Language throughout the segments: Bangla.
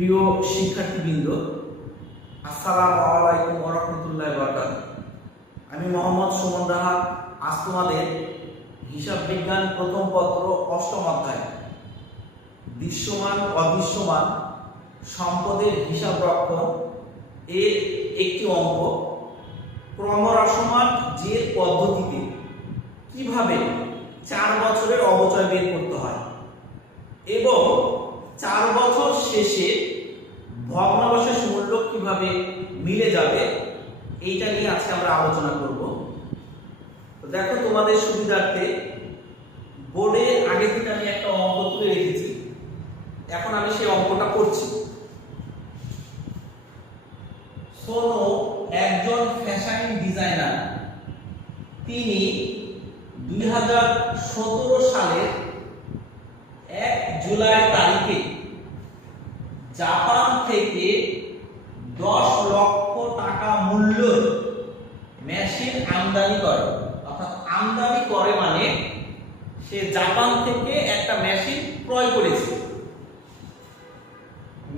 প্রিয় শিক্ষার্থীবৃন্দ, আসসালামু আলাইকুম ওয়া রাহমাতুল্লাহি ওয়া বারাকাতুহু। আমি মোহাম্মদ সুমন রাহা। আজ তোমাদের হিসাব বিজ্ঞান প্রথম পত্র অষ্টম অধ্যায় দৃশ্যমান অদৃশ্যমান সম্পদের হিসাব রক্ষণ এর একটি অঙ্ক ক্রমহ্রাসমান জের পদ্ধতিতে কিভাবে 4 বছরের অবচয় বের করতে হয় এবং 4 বছর শেষে ভগ্নাবশেষ মূল্য কিভাবে মিলে যাবে এইটা নিয়ে আজকে আমরা আলোচনা করব। তো দেখো, তোমাদের সুবিধার্থে বোর্ডে আগে থেকে আমি একটা অঙ্ক তুলে রেখেছি। এখন আমি সেই অঙ্কটা করছি। সোনু একজন ফ্যাশন ডিজাইনার। তিনি 2017 সালের 1 জুলাই তারিখে জাপান থেকে 10 লক্ষ টাকা মূল্যের মেশিন আমদানি করে। অর্থাৎ আমদানি করে মানে সে জাপান থেকে একটা মেশিন ক্রয় করেছে।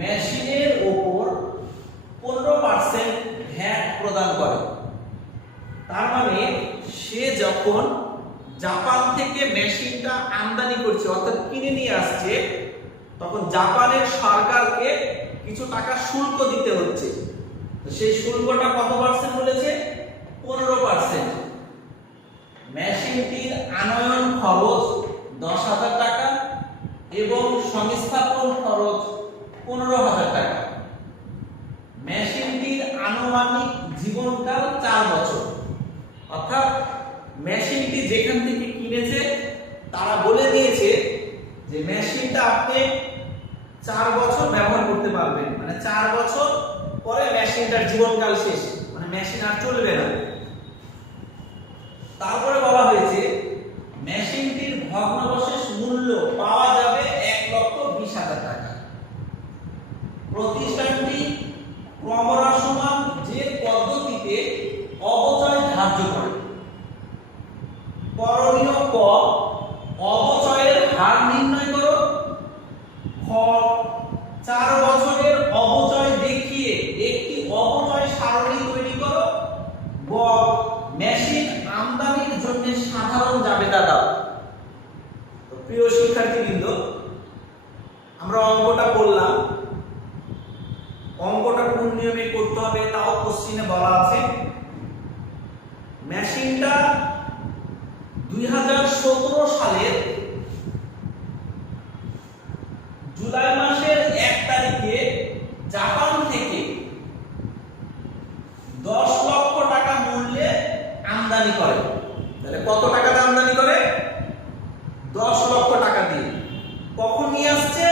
মেশিনের উপর 15% ভ্যাট প্রদান করে। তার মানে সে যখন জাপান থেকে মেশিনটা আমদানি করছে অর্থাৎ কিনে নিয়ে আসছে, তখন জাপানের সরকারকে কিছু টাকা শুল্ক দিতে হচ্ছে। তো সেই শুল্কটা কত পার্সেন্ট বলেছে? 15%। মেশিনটির আনয়ন খরচ 10,000 টাকা এবং সংস্থাপন খরচ 15,000 টাকা। মেশিনটির আনুমানিক জীবনকাল 4 বছর। অর্থাৎ মেশিনটি যেখান থেকে কিনেছে তারা বলে দিয়েছে যে মেশিনটা আপনি 4 বছর ব্যবহার করতে পারবেন, মানে 4 বছর পরে মেশিনটার জীবনকাল শেষ, মানে মেশিন আর চলবে না। তারপরে বলা হয়েছে মেশিনটির ভগ্নাবশেষ মূল্য পাওয়া যাবে 1,20,000 টাকা। প্রতিষ্ঠানটি ক্রমহ্রাসমান জের পদ্ধতিতে অবচয় ধার্য করে। করণীয় ক, অবচয়ের হার নির্ণয় করো। খ, 4 বছরের অবচয় দেখিয়ে একটি অবচয় সারণী তৈরি করো। গ, মেশিন আমদানির জন্য সাধারণ জাবেদা দাও। তো প্রিয় শিক্ষার্থীবৃন্দ, আমরা অঙ্কটা করলাম। অঙ্কটা কোন নিয়মে করতে হবে তাও কোশ্চেনে বলা আছে। মেশিনটা 2017 সালের জুলাই মাসের 1 তারিখে জাপান থেকে 10 লক্ষ টাকা মূল্যে আমদানি করে। তাহলে কত টাকাতে আমদানি করে? 10 লক্ষ টাকা দিয়ে। কখন নিয়ে আসছে?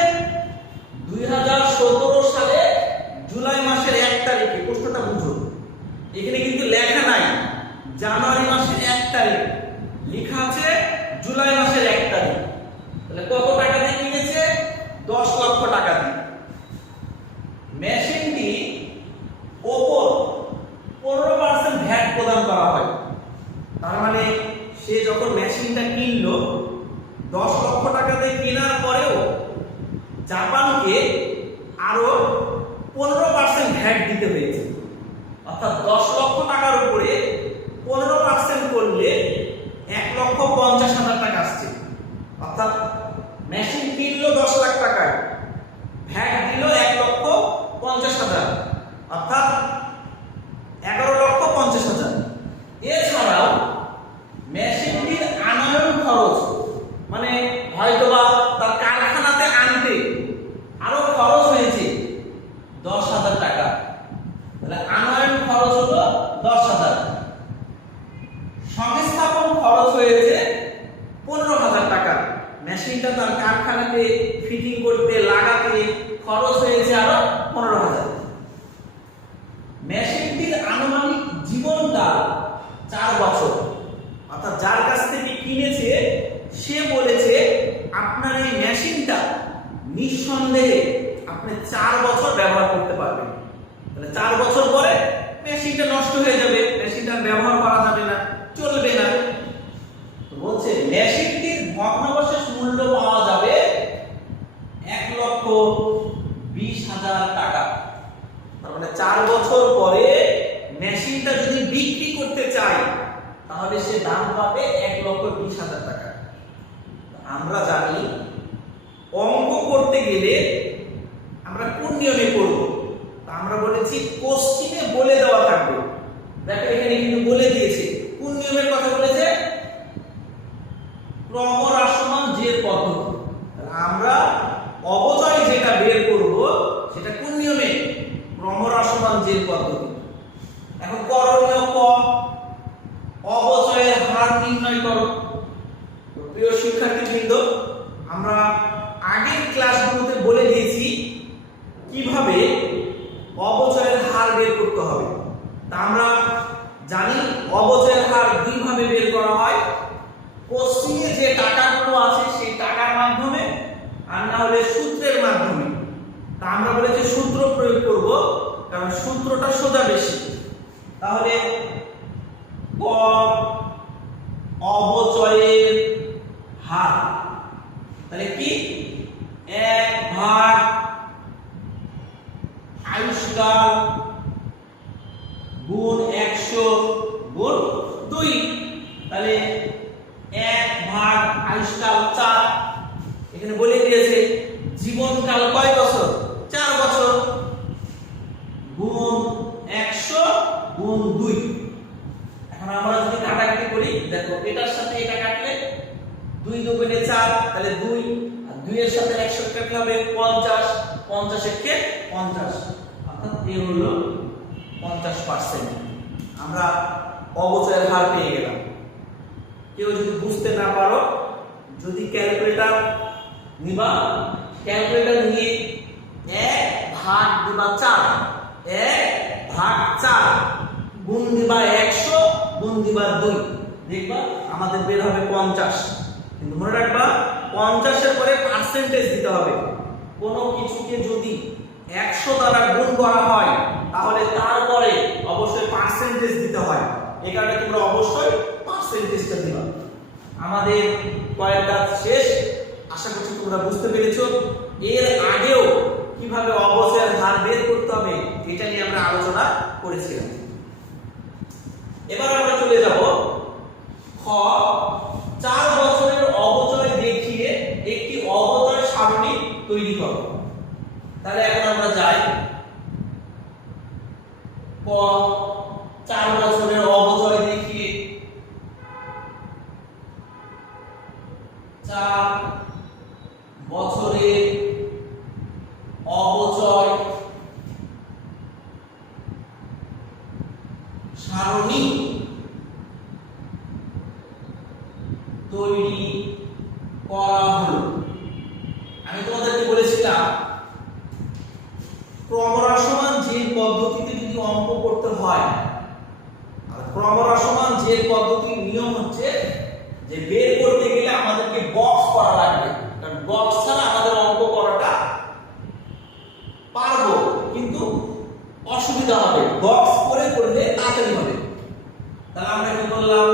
2017 সালে জুলাই মাসের 1 তারিখে। প্রশ্নটা বুঝো, এখানে কিন্তু লেখা নাই জানুয়ারি মাসের 1 তারিখ, লেখা আছে জুলাই মাসের 1 তারিখ। তাহলে কত টাকা দিয়ে কিনেছে? 10 লক্ষ টাকা দিয়ে। মেশিনটি ওপর 15% ভ্যাট প্রদান করা হয়। তার মানে সে যখন মেশিনটা কিনলো 10 লক্ষ টাকা দিয়ে কেনার পরেও জাপানকে আরো 15% ভ্যাট দিতে হয়েছে। অর্থাৎ 10 লক্ষ টাকার উপরে 15% করলে 1,50,000 টাকা আসছে। অর্থাৎ মেশিন কিনলো 10 লাখ টাকায়, ভ্যাট দিল 1,50,000, অর্থাৎ 11,50,000। এছাড়াও মেশিনটির আনয়ন খরচ, মানে হয়তোবা তার কারখানাতে আনতে আরো খরচ হয়েছে 10,000 টাকা। তাহলে আনয়ন খরচ হলো 10,000। সংস্থাপন খরচ হয়েছে 15,000 টাকা। মেশিনটা তার কারখানাতে ফিটিং করতে লাগাতে খরচ হয়েছে আরো 15,000। মেশিনটির আনুমানিক জীবনকাল 4 বছর। অর্থাৎ যার কাছ থেকে কিনেছে সে বলেছে আপনার এই মেশিনটা নিঃসন্দেহে আপনি 4 বছর ব্যবহার করতে পারবেন। তাহলে 4 বছর পরে মেশিনটা নষ্ট হয়ে যাবে, মেশিনটা ব্যবহার করা যাবে না, চলবে না। তো বলছে মেশিনটির ভগ্নাবশেষ মূল্য পাওয়া যাবে 1,20,000 20,000 টাকা। তার মানে 4 বছর পরে মেশিনটা যদি বিক্রি করতে চায় তাহলে সে দাম পাবে 1,20,000 টাকা। আমরা জানি অঙ্ক করতে গেলে আমরা কোন নিয়মে করব? আমরা বলেছি কোশ্চেনে বলে দেওয়া থাকবে। দেখো এখানে কিন্তু বলে দিয়েছে কোন নিয়মের কথা বলেছে, ক্রমহ্রাসমান জের পদ্ধতি। আমরা অবচয় যেটা বের করব সেটা কোন নিয়মে, ক্রমহ্রাসমান জের পদ্ধতি। এখন করণীয় ক, অবচয়ের হার নির্ণয় করো। প্রিয় শিক্ষার্থীবৃন্দ, আমরা আগের ক্লাসগুলোতে বলে দিয়েছি কিভাবে অবচয়ের হার বের করতে হবে। তা আমরা জানি অবচয়ের হার দুই ভাবে বের করা হয়, কোশ্চেনে যে টাকাগুলো আছে সেই টাকার মাধ্যমে, আর না হলে সূত্রের মাধ্যমে। তা আমরা বলেছি সূত্র প্রয়োগ করব, কারণ সূত্রটা সোজা বেশি। তাহলে ক, অবচয়ের হার, তাহলে কি 1 আয়ুষ্কাল গুণ 100 গুণ 2। তাহলে 1 আয়ুষ্কাল 4। এখানে বলে দিয়েছে জীবনকাল কয় বছর, 4 বছর, গুণ 100 গুণ 2। এখন আমরা যদি কাটাকাটি করি, দেখো এটার সাথে এটা কাটলে 2 দুগুণে 4, তাহলে 2, আর 2 এর সাথে 100 কাটলে হবে 50, 50 একে 50, অর্থাৎ এই হলো 50%। আমরা অবচয়ের হার পেয়ে গেলাম। কেউ যদি বুঝতে না পারো, যদি ক্যালকুলেটর নিবা, ক্যালকুলেটর নিয়ে 1/4, 1/4 গুণ দিবা 100 গুণ দিবা 2, দেখবা আমাদের বের হবে 50। কিন্তু মনে রাখবা 50 এর পরে পার্সেন্টেজ দিতে হবে। কোনো কিছুকে যদি 100 দ্বারা গুণ করা হয় তাহলে তারপরে অবশ্যই পার্সেন্টেজ দিতে হয়। এই কারণে তোমরা অবশ্যই পার্সেন্টেজটা দিবা। আমাদের কয়েক কাজ শেষ, আশা করছি তোমরা বুঝতে পেরেছো। এর আগেও কিভাবে অবচয়ের হার বের করতে হবে এটা নিয়ে আমরা আলোচনা করেছিলাম। এবার আমরা চলে যাব খ, 4 বছরের অবচয় দেখিয়ে একটি অবচয় সারণী তৈরি করো। তাহলে এখন আমরা যাই ক, 4 বছরের অবচয় দেখিয়ে 4 বছরের অবচয় সারণী তৈরি করা হলো। আমি তোমাদেরকে বলেছিলাম ক্রমহ্রাসমান জের পদ্ধতিতে যদি অঙ্ক করতে হয়, আর ক্রমহ্রাসমান জের পদ্ধতির নিয়ম হচ্ছে যে বের করতে গেলে আমাদেরকে বক্স করা লাগবে, কারণ বক্স ছাড়া আমাদের অঙ্ক করাটা পারবো কিন্তু অসুবিধা হবে, বক্স করে করলে তাড়াতাড়ি হবে। তাহলে আমরা কি করলাম,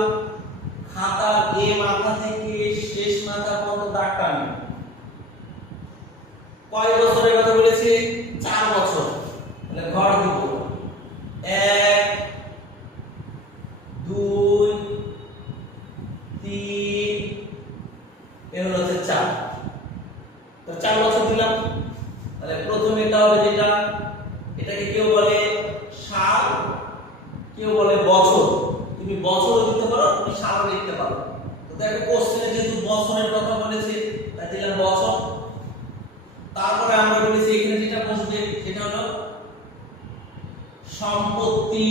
খাতার এ মাথা থেকে শেষ মাথা পর্যন্ত দাগ টানি। কয় বছরের কথা বলেছি, 4 বছর। তাহলে ঘর দিব 1 2 3, এর হলো 4। তো 4 বছর দিলাম। তাহলে প্রথমে এটা হবে যেটা, এটাকে কেউ বলে সাল, কেউ বলে বছর। তুমি বছর দিতে পারো, তুমি সাল লিখতে পারো। তো দেখো কোশ্চেনে যেহেতু বছরের কথা বলেছে তাই দিলাম বছর। তারপরে আমরা বলেছি এখানে যেটা বসবে সেটা হলো সম্পত্তি,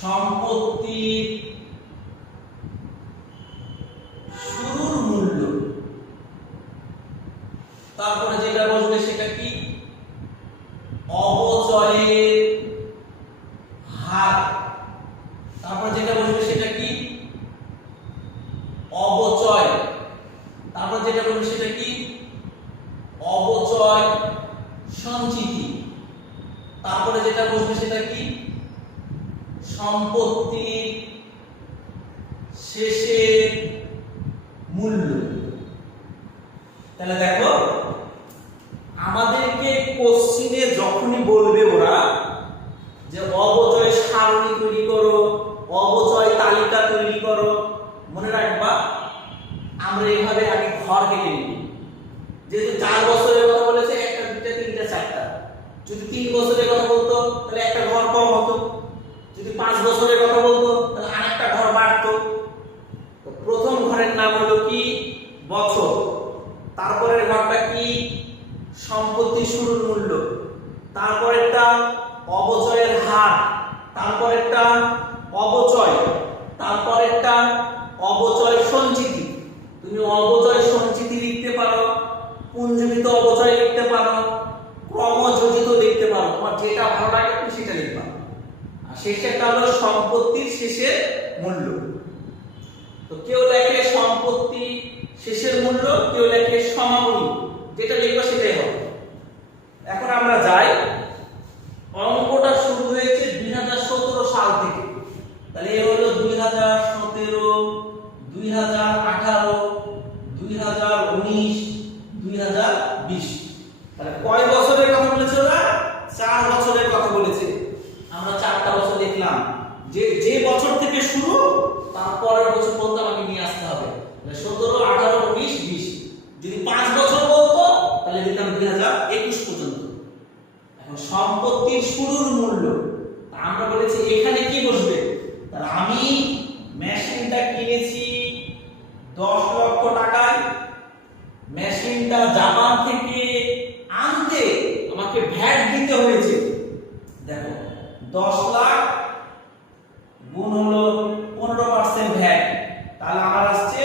সম্পত্তির শুরুর মূল্য। তারপরে যেটা বসবে সেটা কি, অবচয়ের হার। তারপরে যেটা বসবে সেটা কি, অবচয়। তারপর যেটা বলবো সেটা কি, অবচয় সঞ্চিতি। তারপরে যেটা বসবে সেটা কি, সম্পত্তির শেষের মূল্য। তাহলে দেখো আমাদেরকে কোশ্চিনে যখনই বলবে ওরা যে অবচয় সারণী তৈরি করো, অবচয় তালিকা তৈরি করো, মনে রাখবা আমরা এইভাবে আগে ঘর কেটে নিব। যেহেতু 4 বছরের কথা বলেছে, 1টা 2টা 3টা 4টা, যদি 3 বছরের কথা বলতো তাহলে একটা ঘর কম হতো, যদি 5 বছরের কথা বলতো তাহলে আরেকটা ঘর বাড়তো। তো প্রথম ঘরের নাম হলো কি বছর, তারপরের ঘরটা কি সম্পত্তি শুরুর মূল্য, তারপরেরটা অবচয়ের হার, তারপরেরটা অবচয়, তারপরেরটা অবচয় সঞ্চিতি। তুমি অবচয় সঞ্চিতি লিখতে পারো, পুঞ্জীবিত অবচয় লিখতে পারো, ক্রমযোজিত লিখতে পারো, তোমার যেটা ভালো লাগে তুমি সেটা লিখবা। আর শেষেরটা হলো সম্পত্তির শেষের মূল্য। তো কেউ লেখে সম্পত্তি শেষের মূল্য, কেউ লেখে সমাপনী, যেটা লিখবা সেটাই হবে। এখন আমরা যাই, অঙ্কটা শুরু হয়েছে 2017 সাল থেকে, তাহলে এই হলো 2017, 2018, 2019, 2020। তাহলে কয় বছরের কথা বলেছে ওরা? 4 বছরের কথা বলেছে। আমরা 4টা বছর দেখলাম, যে বছর থেকে শুরু তারপরের বছর পর্যন্ত আমাকে নিয়ে আসতে হবে। 17, 18, 19, 20। যদি 5 বছর বলতো তাহলে দিতাম 2021 পর্যন্ত। এখন সম্পত্তির শুরুর মূল্য আমরা বলেছি এখানে কি বসবে? তাহলে আমি মেশিনটা কিনেছি 10 লক্ষ টাকায়, মেশিনটা জাপান থেকে আনতে আমাকে ভ্যাট দিতে হয়েছে। দেখো 10 লাখ গুণ হলো 15% ভ্যাট, তাহলে আমার আসছে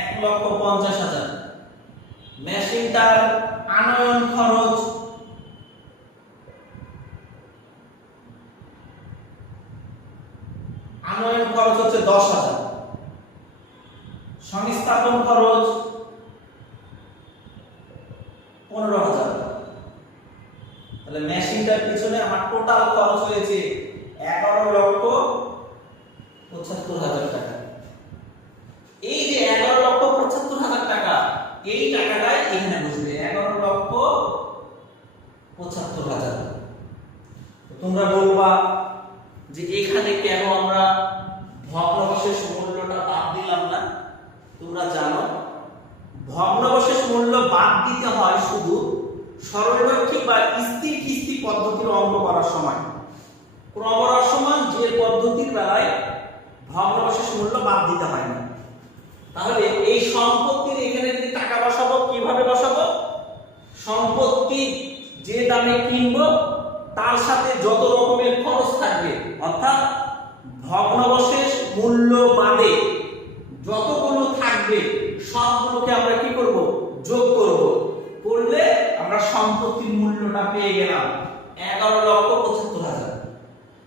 1,50,000। মেশিনটার আনয়ন খরচ, আনয়ন খরচ হচ্ছে 10,000, সংস্থাপন খরচ 15,000। তাহলে মেশিনটার পিছনে আমার টোটাল খরচ হয়েছে 11,75,000 টাকা। এই যে 11,75,000 টাকা, এই টাকাটাই এখানে বসবে 11,75,000। তোমরা বলবা যে এখানে কেন আমরা ভগ্নাংশের মূল্যটা বাদ দিলাম না? তোমরা জানো ভগ্নাংশের মূল্য বাদ দিতে হয় শুধু সরলরৈখিক বা স্থির কিস্তি পদ্ধতির অঙ্ক করার সময়। ক্রমহ্রাসমান যে পদ্ধতির বেলায় ভগ্নাংশের মূল্য বাদ দিতে হয় না। তাহলে এই সম্পত্তির এখানে যদি টাকা বসাবো, কিভাবে বসাবো? সম্পত্তি যে দামে কিনবো তার সাথে যত রকমের খরচ থাকবে, অর্থাৎ ভগ্নাবশেষ মূল্য বাদে যতগুলো থাকবে সবগুলোকে আমরা কি করব? যোগ করব। করলে আমরা সম্পত্তির মূল্যটা পেয়ে গেলাম 11,75,000।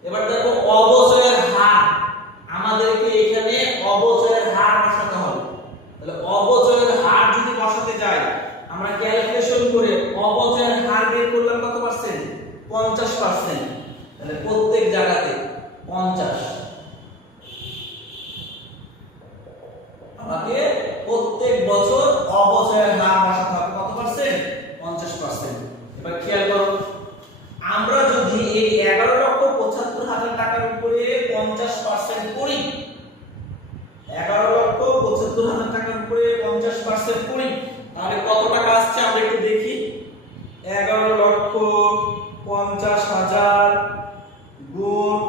এবার দেখো অবচয়ের হার, আমাদেরকে এখানে অবচয়ের হার বসাতে হবে। তাহলে অবচয়ের হার যদি বসাতে যাই, আমরা ক্যালকুলেশন করে অবচয়ের হার বের করলাম কত পার্সেন্ট? 50%। তাহলে প্রত্যেক জায়গাতে 50, আমাকে প্রত্যেক বছর অবচয়ের হার বসাতে হবে কত পার্সেন্ট? 50%। এবার খেয়াল করো, আমরা যদি এই 11,75,000 টাকার উপরে 50% করি, 11,75,000 টাকার উপরে 50% করি, তাহলে কত টাকা আসছে আমরা একটু দেখি। 11,50,000 গুণ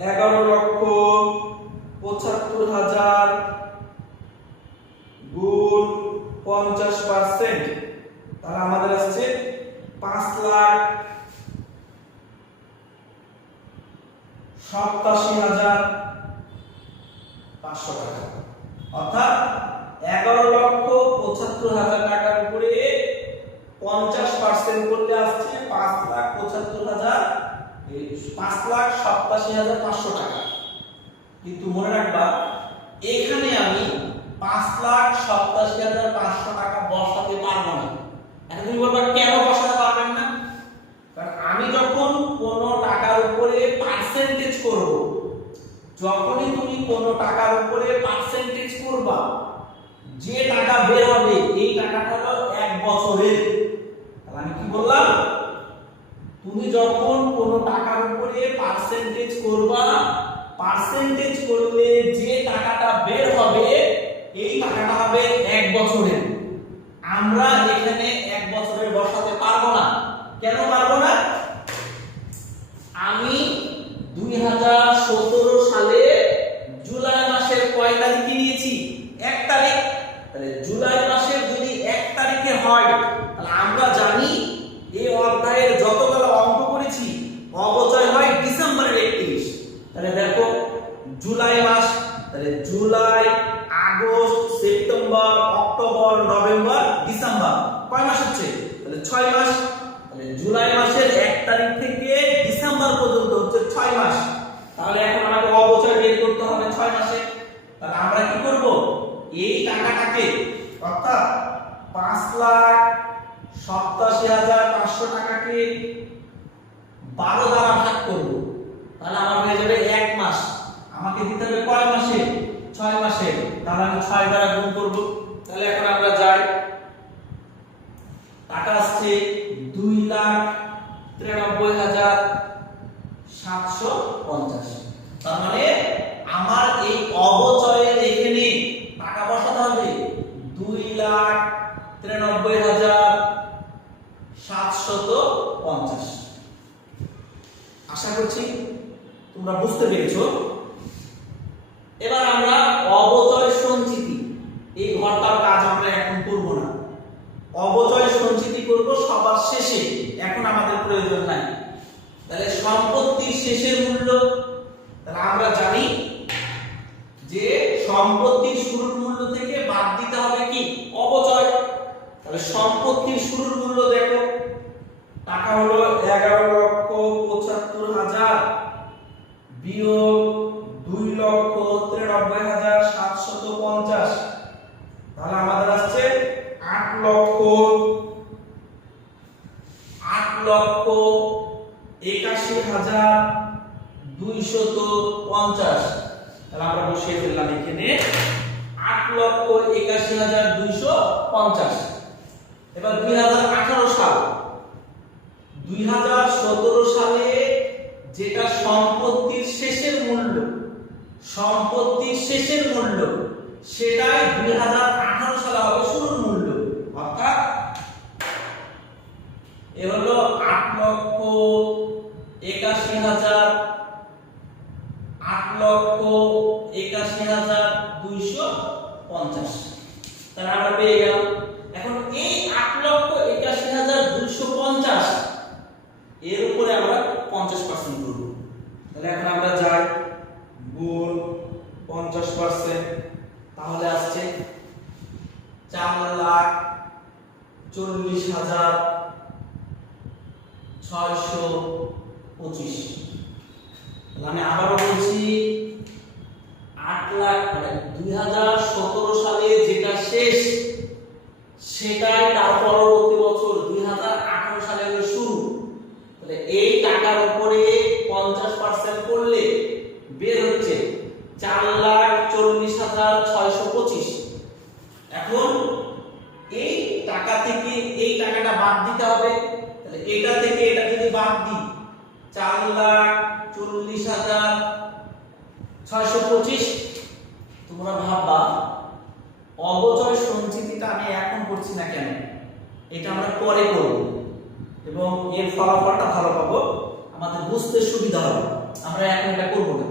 11,75,000 গুণ 50%, তাহলে আমাদের আসছে 5,87,500 টাকা। অর্থাৎ 11,75,000 টাকার উপরে 50% করলে আসছে 5,87,500 টাকা। কিন্তু মনে রাখবা এখানে আমি 5,87,500 টাকা বসাতে পারবো না। এখন তুমি বলবা কেন বসাতে পারবেন না? কারণ আমি যখন কোনো টাকার উপরে পার্সেন্টেজ করব, যখনই তুমি কোনো টাকার উপরে পার্সেন্টেজ করবা, যে টাকা বের হবে এই বললাম তুমি যখন কোনো টাকার উপরে পার্সেন্টেজ করবা, পার্সেন্টেজ করলে যে টাকাটা বের হবে এই টাকাটা হবে 1 বছরের। আমরা এখানে 1 বছরের বসাতে পারবো না। কেন পারবো না? আমি 2017 সালে জুলাই মাসের কয় তারিখে নিয়েছি? 1 তারিখ। তাহলে জুলাই মাসের যদি 1 তারিখে হয় তাহলে আমরা জানি এই অধ্যায়ের যতগুলো অঙ্ক করেছি অবচয় হয় ডিসেম্বরের 31। তাহলে দেখো জুলাই মাস, তাহলে July, August, September, October, November, December, কয় মাস হচ্ছে? তাহলে 6 মাস। তাহলে জুলাই মাসের 1 তারিখ থেকে ডিসেম্বর পর্যন্ত হচ্ছে 6 মাস। তাহলে এখন আমাকে অবচয় বের করতে হবে 6 মাসে। তাহলে আমরা কি করব? এই টাকাটাকে অর্থাৎ 5,87,500 টাকাকে 12 দ্বারা ভাগ করব। তাহলে আমার হয়ে যাবে 1 মাস। আমাকে দিতে হবে কয় মাসে? 6 মাসে। তাহলে আমি 6 দ্বারা গুণ করব। তাহলে এখন আমরা যাই, টাকা আসছে 2,93,750। তার মানে আমার এই অবচয়ের এখানে টাকা বসাতে হবে 2,93,750। আশা করছি তোমরা বুঝতে পেরেছো। এবার আমরা অবচয় সঞ্চিতি, এই ঘরটার কাজ আমরা এখন করব না। অবচয় সঞ্চিতি করব সবার শেষে, এখন আমাদের প্রয়োজন নাই। তাহলে সম্পত্তির শেষের মূল্য, তাহলে আমরা জানি যে সম্পত্তির শুরুর মূল্য থেকে বাদ দিতে হবে কি? অবচয়। তাহলে সম্পত্তির শুরুর মূল্য দেখো, টাকা হলো 11,75,000 বিয়োগ 2,93,750। তাহলে আমাদের আসছে 8,81,250। তাহলে আমরা বসিয়ে ফেললাম এখানে 8,81,250। এবার 2018 সাল, 2017 সালে যেটা সম্পত্তির শেষের মূল্য, সম্পত্তির শেষের মূল্য সেটাই 2018 সালে হবে শুরুর মূল্য। অর্থাৎ এ হলো 8,81,250। তাহলে আমরা পেয়ে গেলাম। এখন এই 8,81,250 এর উপরে আমরা 50% করব। তাহলে এখন আমরা যাই, গুণ 50%, তাহলে আসছে 4,40,625। আমি আবারও বলছি 8 লাখ, মানে 2017 সালে যেটা শেষ সেটাই তার পরবর্তী বছর 2018 সালে হলো শুরু। তাহলে এই টাকার উপরে 50% করলে বের হচ্ছে 4,40,625। এখন এই টাকা থেকে এই টাকাটা বাদ দিতে হবে। তাহলে এটা থেকে এটা যদি বাদ দিই 4,40,625। তোমরা ভাববা অবচয় সঞ্চিতিটা আমি এখন করছি না কেন? এটা আমরা পরে করব এবং এর ফলাফলটা ভালো পাবো, আমাদের বুঝতে সুবিধা হবে। আমরা এখন এটা করব না।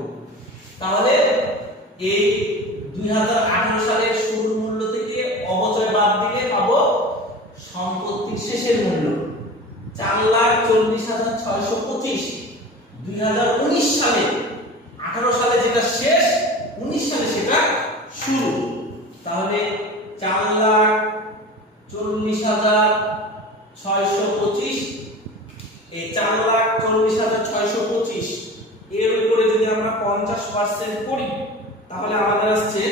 তাহলে এই 2018 সালের শুরুর মূল্য থেকে অবচয় বাদ দিলে পাবো সম্পত্তির শেষের মূল্য 4,40,625। 2019 সালে, 18 সালে যেটা শেষ, 19 সালে সেটা শুরু। তাহলে 4,40,625, এই 4,40,625 এর উপরে যদি আমরা 50% করি তাহলে আমাদের আসছে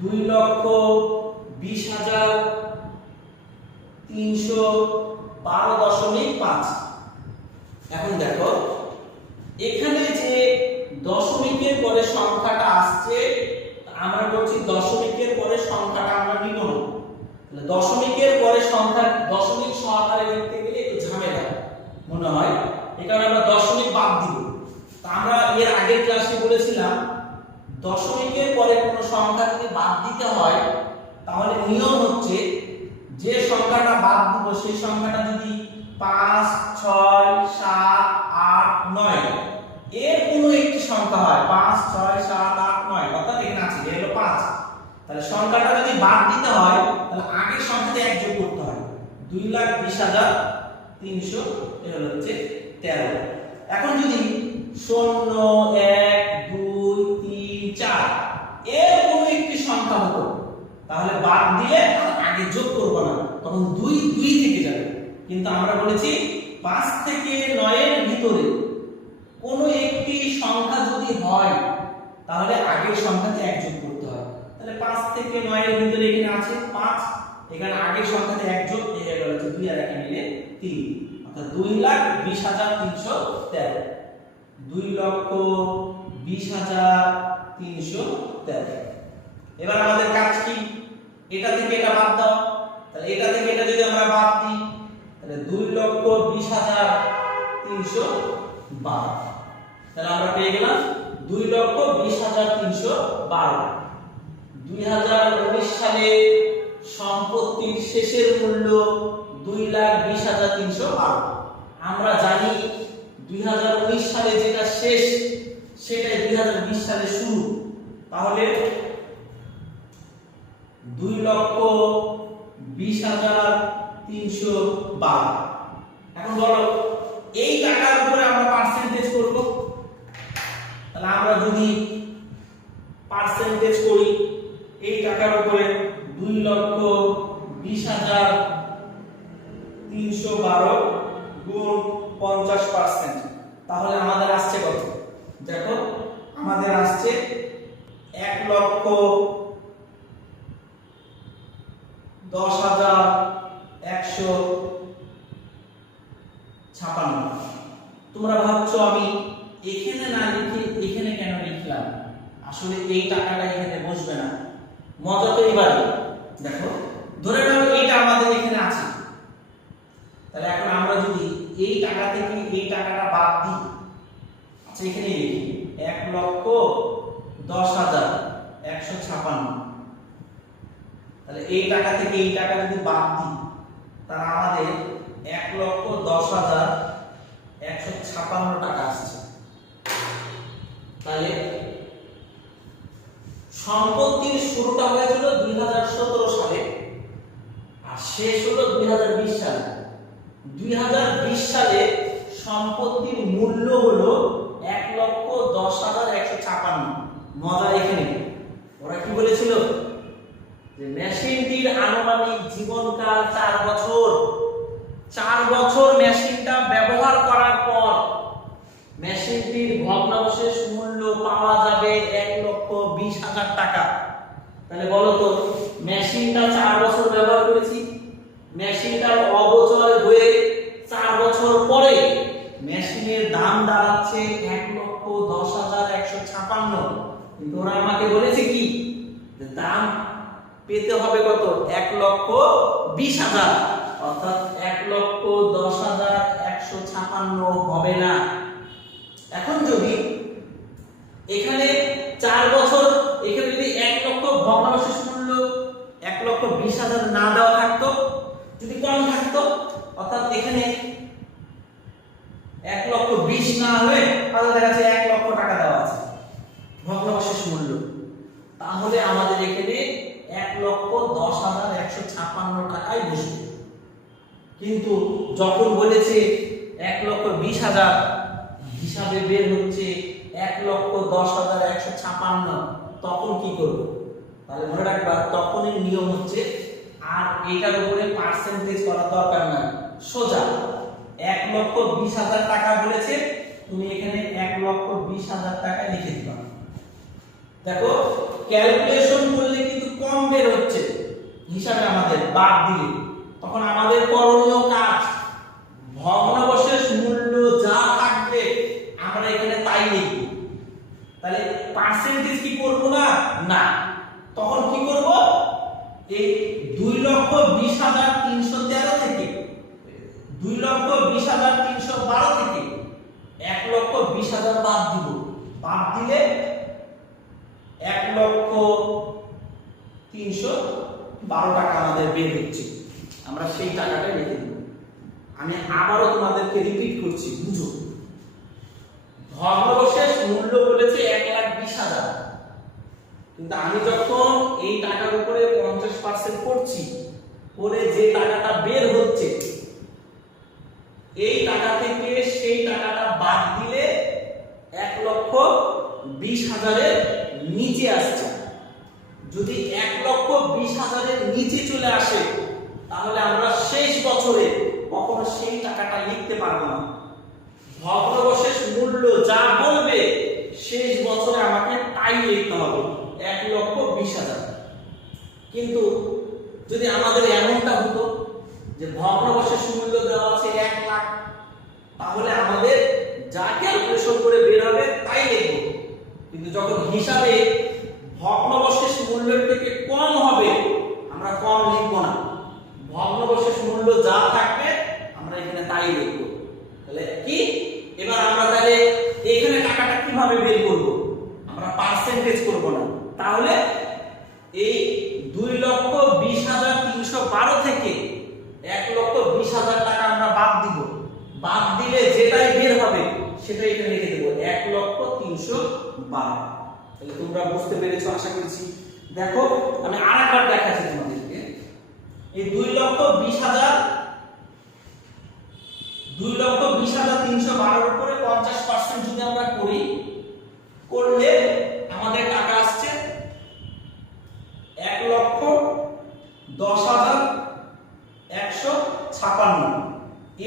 2,20,312.5। এখন দেখো এখানে যে দশমিকের পরে সংখ্যাটা আমরা বলছি দশমিকের পরে সংখ্যাটা আমরা নিব না। তাহলে দশমিকের পরে সংখ্যা দশমিক সহকারে লিখতে গেলে একটু ঝামেলা মনে হয়, এই কারণে আমরা দশমিক বাদ দিব। তা আমরা এর আগের ক্লাসে বলেছিলাম দশমিকের পরে কোনো সংখ্যা যদি বাদ দিতে হয় তাহলে নিয়ম হচ্ছে যে সংখ্যাটা বাদ দিব সেই সংখ্যাটা যদি 5 6 7 8 9 এর কোনো একটি সংখ্যা হয়, 5 6 7 8 9 অর্থাৎ এখানে আছে এর হলো 5, তাহলে সংখ্যাটা যদি বাদ দিতে হয় তাহলে আগের সংখ্যাতে এক যোগ করতে হয়। 2,20,300 এর হলো হচ্ছে 13। এখন যদি 0 1 2 3 4 এর কোনো একটি সংখ্যা হতো তাহলে বাদ দিলে আর আগে যোগ করব না, তখন 2 2 থেকে যাবে। কিন্তু আমরা বলেছি 5 থেকে 9 এর ভিতরে কোনো একটি সংখ্যা যদি হয় তাহলে আগের সংখ্যাতে এক যোগ করতে হয়। তাহলে 5 থেকে 9 এর ভিতরে এখানে আছে 5, এখানে আগের সংখ্যাতে এক যোগ হয়ে গেল হচ্ছে 2 আর 1 মিলে 3, অর্থাৎ 2,20,313, 2,20,313। এবার আমাদের কাজ কি? এটা থেকে এটা বাদ দাও। তাহলে এটা থেকে এটা যদি আমরা বাদ দিই তাহলে 2,20,312, তাহলে আমরা পেয়ে গেলাম 2,20,312। 2019 সালে সম্পত্তির শেষের মূল্য 2,20,312। আমরা জানি 2019 সালে যেটা শেষ সেটাই 2020 সালে শুরু, তাহলে 2,20,312। এখন বলো এই টাকার উপরে আমরা পার্সেন্টেজ করব, তাহলে আমরা যদি পার্সেন্টেজ করি এই টাকার উপরে 2,20,312 গুণ 50%, তাহলে আমাদের আসছে কত? দেখো আমাদের আসছে 1,10,156। তোমরা ভাবছো আমি এখানে না লিখে এখানে কেন লিখলাম, আসলে এই টাকাটা এখানে বসবে না। মজা তো এবারে দেখো, ধরে নাও এইটা আমাদের এখানে আছে, তাহলে এখন আমরা যদি এই টাকা থেকে এই টাকাটা বাদ দিই, আচ্ছা এখানে লিখি 1,10,156, তাহলে এই টাকা থেকে এই টাকা যদি বাদ দিই তাহলে আমাদের 1,10,156 টাকা আসছে। তাহলে সম্পত্তির শুরুটা হয়েছিল 2017 সালে আর শেষ হলো 2020 সালে। 2020 সালে সম্পত্তির মূল্য হলো 1,10,156। মজা এখানে ওরা কি বলেছিল যে মেশিনটির আনুমানিক জীবনকাল 4 বছর। 4 বছর মেশিনটা ব্যবহার করার পর মেশিনটির ভগ্নাবশেষ মূল্য পাওয়া যাবে 1,20,000 টাকা। তাহলে বলো তো মেশিনটা 4 বছর ব্যবহার করেছি, মেশিনটার অবচয় হয়ে 4 বছর পরে মেশিনের দাম দাঁড়াচ্ছে 1,10,156। কিন্তু ওরা আমাকে বলেছে কি যে দাম পেতে হবে কত? 1,20,000, অর্থাৎ 1,10,156 হবে না। এখন যদি এখানে 4 বছর এখানে যদি 1 লক্ষ ভগ্নাবশেষ মূল্য 1,20,000 না দেওয়া থাকতো, যদি কম থাকতো, অর্থাৎ এখানে 1,20,000 না হয়ে তাহলে দেখা যাচ্ছে 1 লক্ষ টাকা দেওয়া আছে ভগ্নাবশেষ মূল্য, তাহলে আমাদের এখানে 1,10,156 টাকায় বসবে। কিন্তু যখন বলেছে 1,20,000 হিসাবে বের হচ্ছে 1,10,156, তখন কি করব? তাহলে মনে রাখবা তখনই নিয়ম হচ্ছে আর এটার উপরে পার্সেন্টেজ করা দরকার নাই, সোজা 1,20,000 টাকা বলেছে তুমি এখানে 1,20,000 টাকা লিখে দিবা। দেখো ক্যালকুলেশন করলে কিন্তু কম বের হচ্ছে হিসাবে আমাদের বাদ দিলে, তখন আমাদের করণীয় কাজ ভগ্নাবশেষ মূল্য যা থাকবে আমরা এখানে তাই লিখব। তাহলে পার্সেন্টেজ কি করব না? না, 20,000 বাদ দিব, বাদ দিলে 1,03,12 টাকা আমাদের বের হচ্ছে। আমরা সেই টাকাটা রেখে দিব। আমি আবারও তোমাদেরকে রিপিট করছি, বুঝো। ভগ্নাংশের মূল্য বলেছে 1,20,000, কিন্তু আমি যখন এই টাকার উপরে 50% করছি, করে যে টাকাটা বের হচ্ছে এই টাকা থেকে সেই টাকাটা বাদ দিলে 1,20,000 এর নিচে আসছে। যদি 1,20,000 এর নিচে চলে আসে তাহলে আমরা শেষ বছরে কখনো সেই টাকাটা লিখতে পারবো না। ভগ্নাংশের মূল্য যা বলবে শেষ বছরে আমাকে তাই লিখতে হবে, 1,20,000। কিন্তু যদি আমাদের এমনটা হতো যে ভগ্নাংশের মূল্য দেওয়া আছে 1 লাখ, তাহলে আমাদের যা ক্যালকুলেশন করে বের হবে তাই লিখব। কিন্তু যখন হিসাবে ভগ্নাংশের মূল্যের থেকে কম হবে আমরা কম লিখব না, ভগ্নাংশের মূল্য যা থাকবে আমরা এখানে তাই লিখব। তাহলে কি এবার আমরা তাহলে এখানে টাকাটা কিভাবে বের করব? আমরা পার্সেন্টেজ করব না, তাহলে এই 2,20,312 থেকে 1,20,000 টাকা আমরা বাদ দিব, বাদ দিলে যেটাই বের হবে সেটাই এখানে লিখে দেব, 1,03,12। তাহলে তোমরা বুঝতে পেরেছো আশা করছি। দেখো আমি আরেকবার দেখাচ্ছি তোমাদেরকে। এই 2,20,312 এর উপরে 50% যদি আমরা করি, করলে আমাদের টাকা আসছে 1,10,156।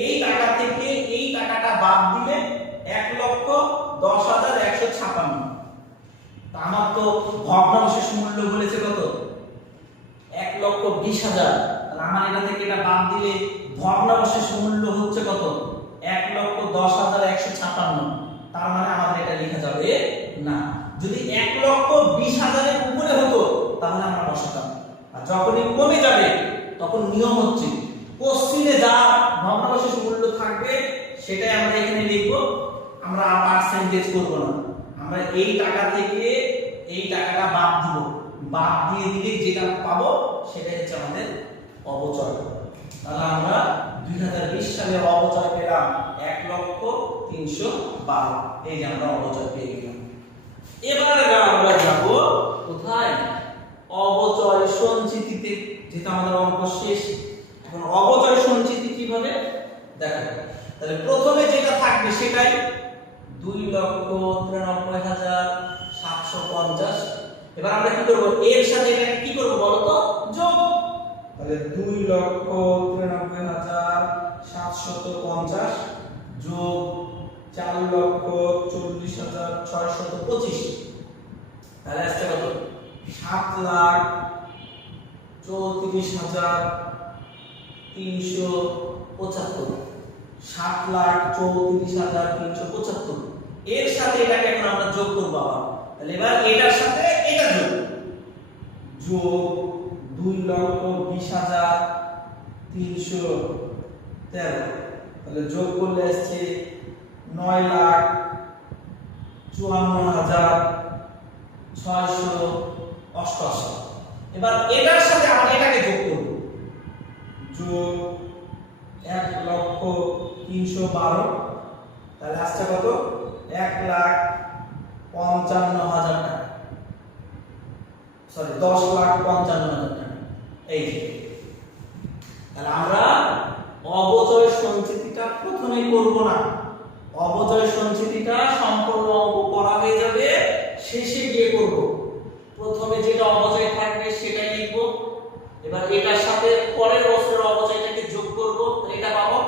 এই টাকা থেকে এই টাকাটা বাদ দিলে 1,10,156। আমার তো ভগ্নাংশের মূল্য বলেছে কত? 1,20,000। তাহলে আমার এটা থেকে এটা বাদ দিলে ভগ্নাংশের মূল্য হচ্ছে কত? 1,10,156। তার মানে আমাদের এটা লেখা যাবে না। যদি 1,20,000 এর উপরে হতো তাহলে আমরা বসাতাম, আর যখনই কমে যাবে তখন নিয়ম হচ্ছে কোশ্চেনে যা ভগ্নাংশের মূল্য থাকবে সেটাই আমরা এখানে লিখব, আমরা আর পার্সেন্টেজ করব না। আমরা এই টাকা থেকে এই টাকাটা বাদ দিব, বাদ দিয়ে দিলে যেটা পাবো সেটাই হচ্ছে আমাদের অবচয়। তাহলে আমরা 2020 সালে অবচয় পেলাম 1,03,12। এই যে আমরা অবচয় পেয়ে গেলাম। এবারে আমরা যাব কোথায়? অবচয় সঞ্চিতিতে। যেটা আমাদের অঙ্ক শেষ, এখন অবচয় সঞ্চিতি কিভাবে দেখো। তাহলে প্রথমে যেটা থাকবে সেটাই 2,93,750। এবার আমরা কি করব? এর সাথে এটাকে কি করব বলো তো? যোগ। তাহলে 2,93,750 যোগ 4,40,625। তাহলে আসছে কত? 7,34,375। 7,34,375। এর সাথে এটাকে এখন আমরা যোগ করব আবার। তাহলে এবার এটার সাথে এটা যোগ, যোগ 2,20,313। তাহলে যোগ করলে আসছে 9,54,688। এবার এটার সাথে আমরা এটাকে যোগ করব, যোগ 1,03,12। তাহলে আসছে কত? 1,55,000 টাকা, সরি 10,55,000 টাকা। এই যে তাহলে আমরা অবচয় সঞ্চিতিটা প্রথমে করব না, অবচয় সঞ্চিতিটা সম্পূর্ণ অঙ্ক করা হয়ে যাবে শেষে গিয়ে করব। প্রথমে যেটা অবচয় থাকবে সেটাই লিখব। এবার এটার সাথে পরের বছরের অবচয়টাকে যোগ করব, এটা পাবো।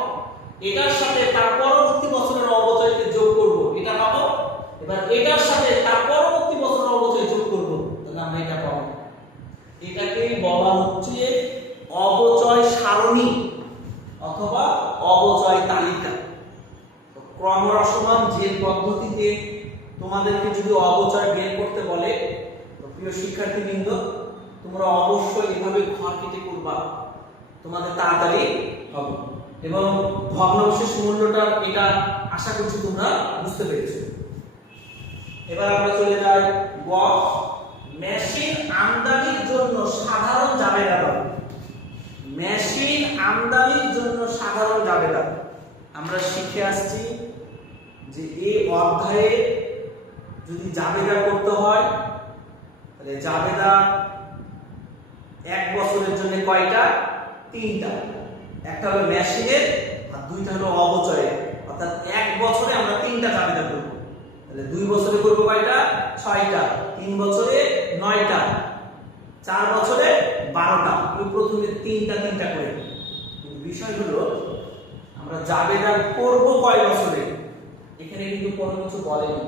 এটার সাথে তার পরবর্তী বছরের অবচয়কে যোগ করব, এটা পাবো। এবার এটার সাথে তার পরবর্তী বছরের অবচয় যোগ করব, তাহলে আমরা এটা পাবো। এটাকেই বলা হচ্ছে অবচয় সারণী অথবা অবচয় তালিকা। ক্রমরসমান যে পদ্ধতিতে তোমাদেরকে যদি অবচয় বের করতে বলে, প্রিয় শিক্ষার্থীবৃন্দ, তোমরা অবশ্যই এভাবে ঘর কেটে করবা, তোমাদের তাড়াতাড়ি হবে। এবং ভগ্নাংশের মূল্যটা এটা আশা করছি তোমরা বুঝতে পেরেছো। এবার আমরা চলে যাই গ, মেশিন আমদানির জন্য সাধারণ জাবেদা দাও। মেশিন আমদানির জন্য সাধারণ জাবেদা আমরা শিখে আসছি যে এই অধ্যায়ে যদি জাবেদা করতে হয় তাহলে জাবেদা 1 বছরের জন্য কয়টা? 3টা। একটা হলো মেশিনের আর 2টা হলো অবচয়ের। অর্থাৎ 1 বছরে আমরা 3টা জাবেদা করব। তাহলে 2 বছরে করব কয়টা? 6টা। 3 বছরে 9টা। 4 বছরে 12টা। ওই প্রথমে 3টা করে। কিন্তু বিষয় হলো আমরা জাবেদা করব কয় বছরে, এখানে কিন্তু কোনো কিছু বলেনি।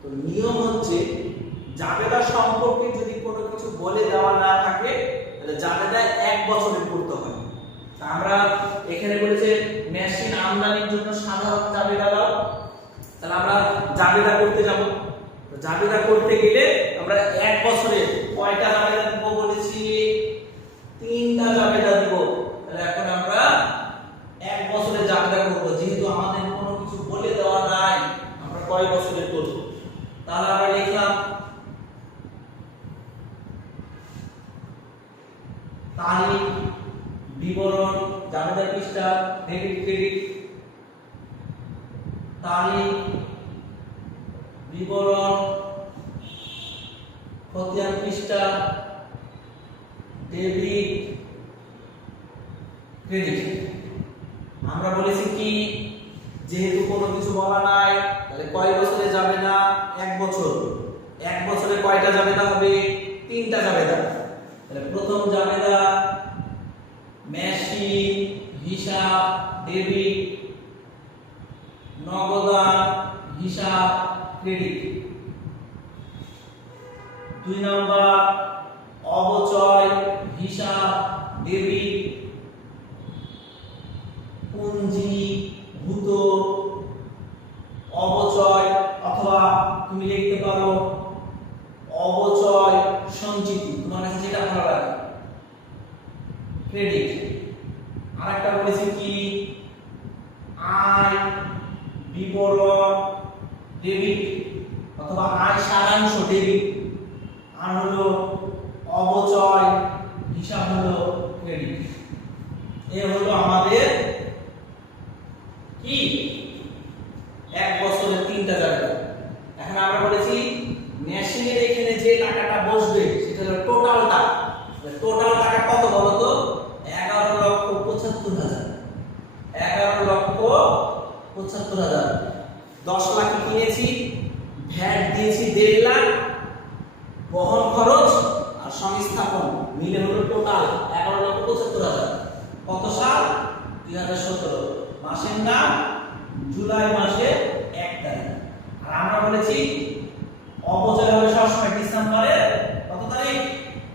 তো নিয়ম হচ্ছে জাবেদা সম্পর্কে যদি কোনো কিছু বলে দেওয়া না থাকে তাহলে জাবেদা 1 বছরে করতে হয়। আমরা এখানে বলেছে মেশিন আমদানির জন্য সাধারণ জাবেদা দাও, তাহলে আমরা জাবেদা করতে যাব। তো জাবেদা করতে গেলে আমরা 1 বছরে কয়টা জাবেদা দেব বলেছি? 3টা জাবেদা দেব। তাহলে এখন আমরা 1 বছরে জাবেদা করব, যেহেতু আমাদের কোনো কিছু বলে দেওয়া নাই আমরা কয় বছরে করব। তাহলে আমরা লিখলাম তারিখ, বিবরণ, জাবেদা পৃষ্ঠা, ডেবিট ক্রেডিট, তারিখ, বিবরণ, খতিয়ান পৃষ্ঠা, ডেবিট ক্রেডিট। আমরা বলেছি কি, যেহেতু কোনো কিছু বলা নাই তাহলে কয় বছরে যাবে না? 1 বছর। 1 বছরে কয়টা জাবেদা হবে? 3টা জাবেদা। তাহলে প্রথম জাবেদা মেশিন, হিসাব, ডেবিট, নগদান, হিসাব, ক্রেডিট। 2 নাম্বার অবচয়, হিসাব, ডেবিট, পুঞ্জীভূত অবচয়, অথবা তুমি লিখতে পারো অবচয় সঞ্চিতি, তোমার কাছে যেটা ভালো লাগে, ক্রেডিট। আরেকটা বলেছি কি, আয় বিবরণ ডেবিট, অথবা আয় সারাংশ ডেবিট, আর হলো অবচয়, হিসাব হলো ক্রেডিট। এ হলো আমাদের কি 1 বছরে 3টা জাবেদা। এখন আমরা বলেছি মেশিনের এখানে যে টাকাটা বসবে সেটা হলো টোটালটা। টোটাল টাকা কত বলো তো? 11,75,000। 11,75,000। 10 লাখ কিনেছি, ভ্যাট দিয়েছি 1.5 লাখ, বহন খরচ আর সংস্থাপন মিলে হলো টোটাল 11,75,000। কত সাল? 2017। মাসের নাম জুলাই মাসের 1 তারিখ। আর আমরা বলেছি অবচয় হবে সবসময় ডিসেম্বরের কত তারিখ?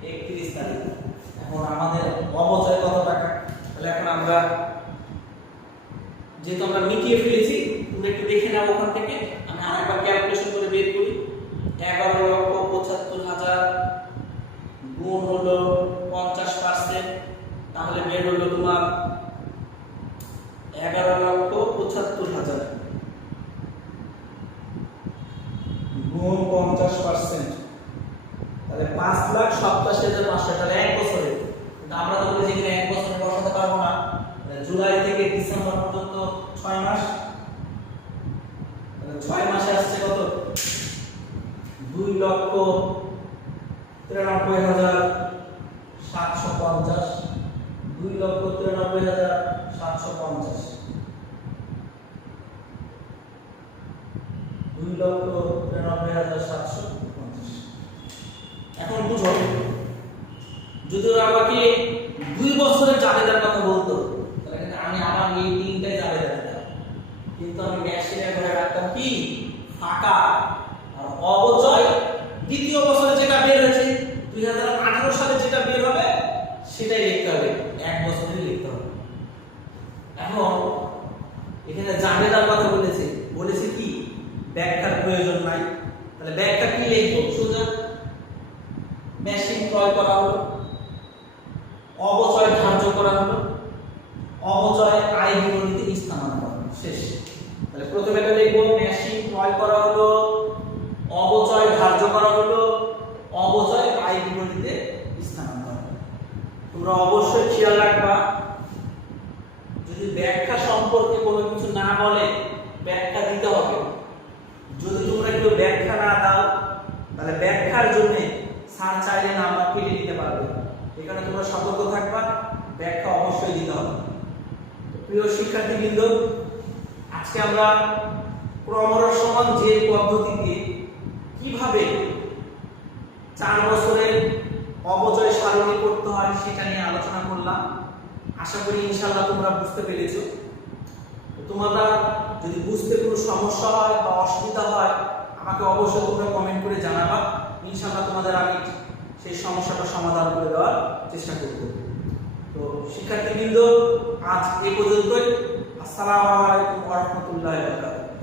31 তারিখ। এখন আমাদের অবচয় কত টাকা? তাহলে এখন আমরা যেহেতু আমরা মিটিয়ে ফেলেছি, তুমি একটু দেখে নাও ওখান থেকে। আমি আরেকবার ক্যালকুলেশন করে বের করি। 11,75,000 গুণ হলো 50%, তাহলে বের হলো তোমার 11,75,000 গুণ 50%, তাহলে 5,87,500। তাহলে 1 বছরে। কিন্তু আমরা তো বলেছি এখানে 1 বছরে বসাতে পারবো না, জুলাই থেকে ডিসেম্বর পর্যন্ত 6 মাস। তাহলে 6 মাসে আসছে কত? 2,93,750। 2,93,750। 2,93,750। এখন বুঝো, যদি আমাকে 2 বছরের জাবেদার কথা বলতো তাহলে কিন্তু আমি আমার এই 3টাই জাবেদা দিতাম, কিন্তু আমি মেশিনে ঘরে রাখতাম কি ফাঁকা। আর অবচয় দ্বিতীয় বছরে যেটা বের হয়েছে 2018 সালে যেটা বের হবে সেটাই লিখতে হবে, 1 বছরে লিখতে হবে। এখন এখানে জাবেদার কথা বলেছে কি ব্যাখ্যার প্রয়োজন নাই। তাহলে ব্যাখ্যা কি লিখবো? সোজা মেশিন ক্রয় করা হলো, অবচয় ধার্য করা হলো, অবচয় আয় বিবরণীতে স্থানান্তর করা হলো, শেষ। তাহলে প্রথমে এটা লিখবো মেশিন ক্রয় করা হলো, অবচয় ধার্য করা হলো, অবচয় আয় বিবরণীতে স্থানান্তর। তোমরা অবশ্যই খেয়াল রাখবা, যদি ব্যাখ্যা সম্পর্কে কোনো কিছু না বলে ব্যাখ্যা দিতে হবে। যদি তোমরা কেউ ব্যাখ্যা না দাও তাহলে ব্যাখ্যার জন্য স্যার চাইলে নাম্বার কেটে দিতে পারবে। এখানে তোমরা সতর্ক থাকবা, ব্যাখ্যা অবশ্যই দিতে হবে। প্রিয় শিক্ষার্থীবৃন্দ, আজকে আমরা ক্রমহ্রস্ব সমান যে পদ্ধতিতে কিভাবে 4 বছরের অবচয় সারণী করতে হয় সেটা নিয়ে আলোচনা করলাম। আশা করি ইনশাআল্লাহ তোমরা বুঝতে পেরেছো। তোমরা যদি বুঝতে কোনো সমস্যা হয় বা অসুবিধা হয় আমাকে অবশ্যই তোমরা কমেন্ট করে জানাবা। ইনশাআল্লাহ তোমাদের আমি সেই সমস্যাটা সমাধান করে দেওয়ার চেষ্টা করব। তো শিক্ষার্থীবৃন্দ, আজ এই পর্যন্তই। আসসালামু আলাইকুম ওয়া রাহমাতুল্লাহি ওয়া বারাকাতুহু।